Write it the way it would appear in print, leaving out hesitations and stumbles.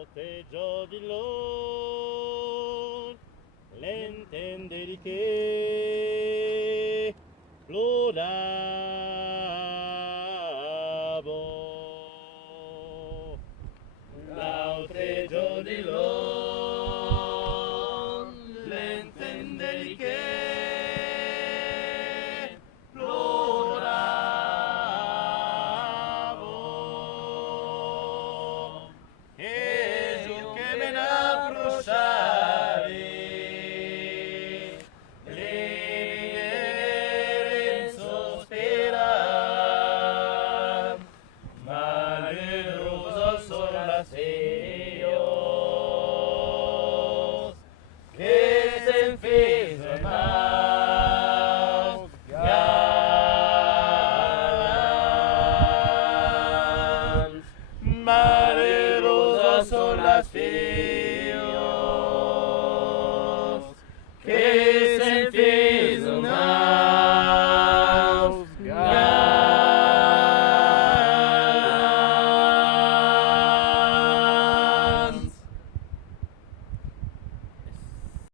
Lauteggio di lor, l'intenderi che ploravo. Lauteggio di lor, l'intenderi che ploravo. Gesù che me ne approcciavi, in sospira, malerosa sono las Dios, que se enfijan más galan, malerosa son las filas.